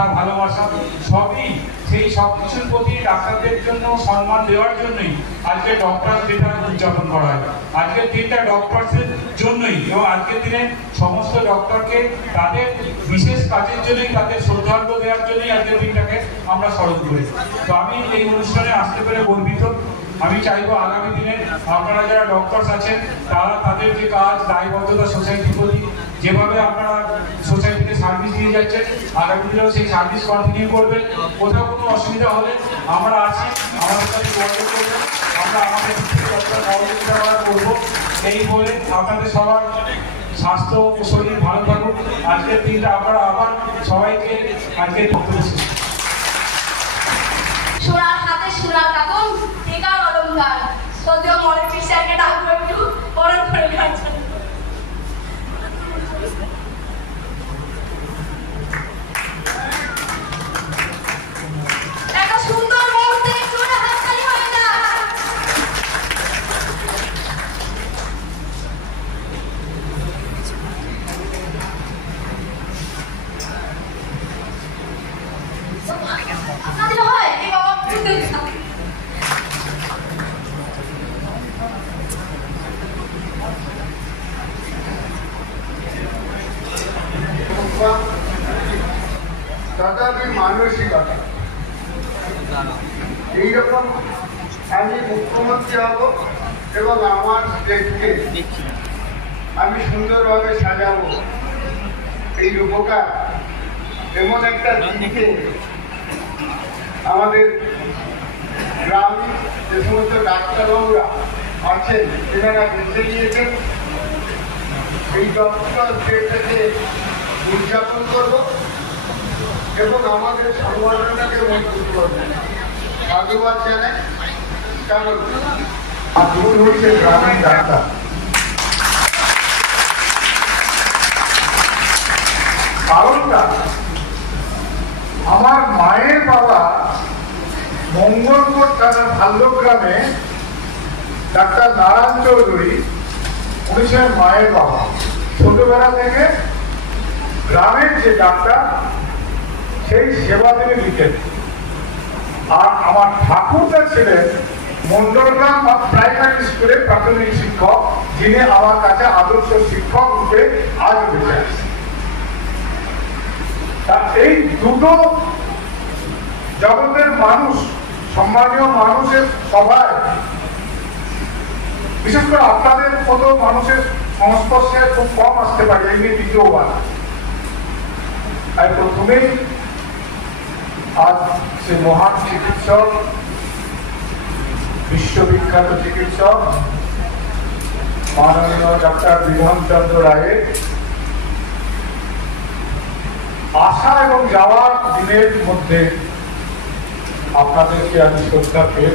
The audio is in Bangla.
তার ভালোবাসা সবই সেই সব কিছুর প্রতি ডাক্তারদের জন্য সম্মান দেওয়ার জন্যই আজকে ডক্টরস ডেটা উদযাপন করা হয়। আজকের দিনটা ডক্টরসের জন্যই এবং আজকের দিনে সমস্ত ডক্টরকে তাদের বিশেষ কাজের জন্যই, তাদের শ্রদ্ধার্ঘ দেওয়ার জন্যই আজকের দিনটাকে আমরা স্মরণ করি। তো আমি এই অনুষ্ঠানে আসতে পেরে গর্বিত। আমি চাইবো আগামী দিনে আপনারা যারা ডক্টরস আছেন তারা তাদের যে কাজ, দায়বদ্ধতা সোসাইটির প্রতি যেভাবে আপনারা সোসাইটিতে সার্ভিস দিয়ে যাচ্ছেন, আগামী দিনেও সেই সার্ভিস কন্টিনিউ করবেন। কোথাও কোনো অসুবিধা হলে আমরা আছি, আমাদের সাথে যোগাযোগ করবেন, আমরা আমাদের সহযোগিতা করবো। এই বলে আপনাদের সবার স্বাস্থ্য ও শরীর ভালো থাকুক। আজকের দিনটা আপনারা আবার সবাইকে আজকে সুরার হাতে সুরার কাতন টিকার অলঙ্কার সদ্য মনে পিসাকে ডাকবো একটু পরে করে খাচ্ছেন। একটা সুন্দর মুহূর্তে একটু হাততালি হয়ে যাক। আপনাদের হয় এই বাবা তথাপি মানসিকতা এইরকম আমি মুখ্যমন্ত্রী হব এবং আমার স্টেটকে আমি সুন্দরভাবে সাজাবো, এই উপকার এমন একটা দিকে আমাদের গ্রামে যে সমস্ত ডাক্তারবাবুরা আছেন এনারা বেছে নিয়েছেন। এই ডক্টর ডেটাকে উদযাপন করব এবং আমাদের সংগঠনটাকে মজবুত করব। সাধুবাদ জানাই, কারণ আপনি হচ্ছে গ্রামীণ ডাক্তার। কারণটা আমার মায়ের বাবা মঙ্গলপুর থানার ভাল্যগ্রামে ডাক্তার নারায়ণ চৌধুরী, উনি ছিলেন মায়ের বাবা। ছোটবেলা থেকে গ্রামের যে ডাক্তার সেই সেবা তিনি লিখেন। আর আমার ঠাকুরদা ছিলেন মন্ডলগ্রাম প্রাইমারি স্কুলের প্রাথমিক শিক্ষক, যিনি আমার কাছে আদর্শ শিক্ষক রূপে আজ বেঁচে আছেন। এই দুটো জগতের মানুষ, সম্মানীয় মানুষের সভায়, বিশেষ করে আপনাদের মতো মানুষের সংস্পর্শে খুব কম আসতে পারে, এই নিয়ে দ্বিতীয়বার। তাই প্রথমেই আজ সে মহান চিকিৎসক, বিশ্ববিখ্যাত চিকিৎসক মাননীয় ডাক্তার বিধানচন্দ্র রায়ের আসা এবং যাওয়ার দিনের মধ্যে আপনাদেরকে আমি শ্রদ্ধা পেয়ে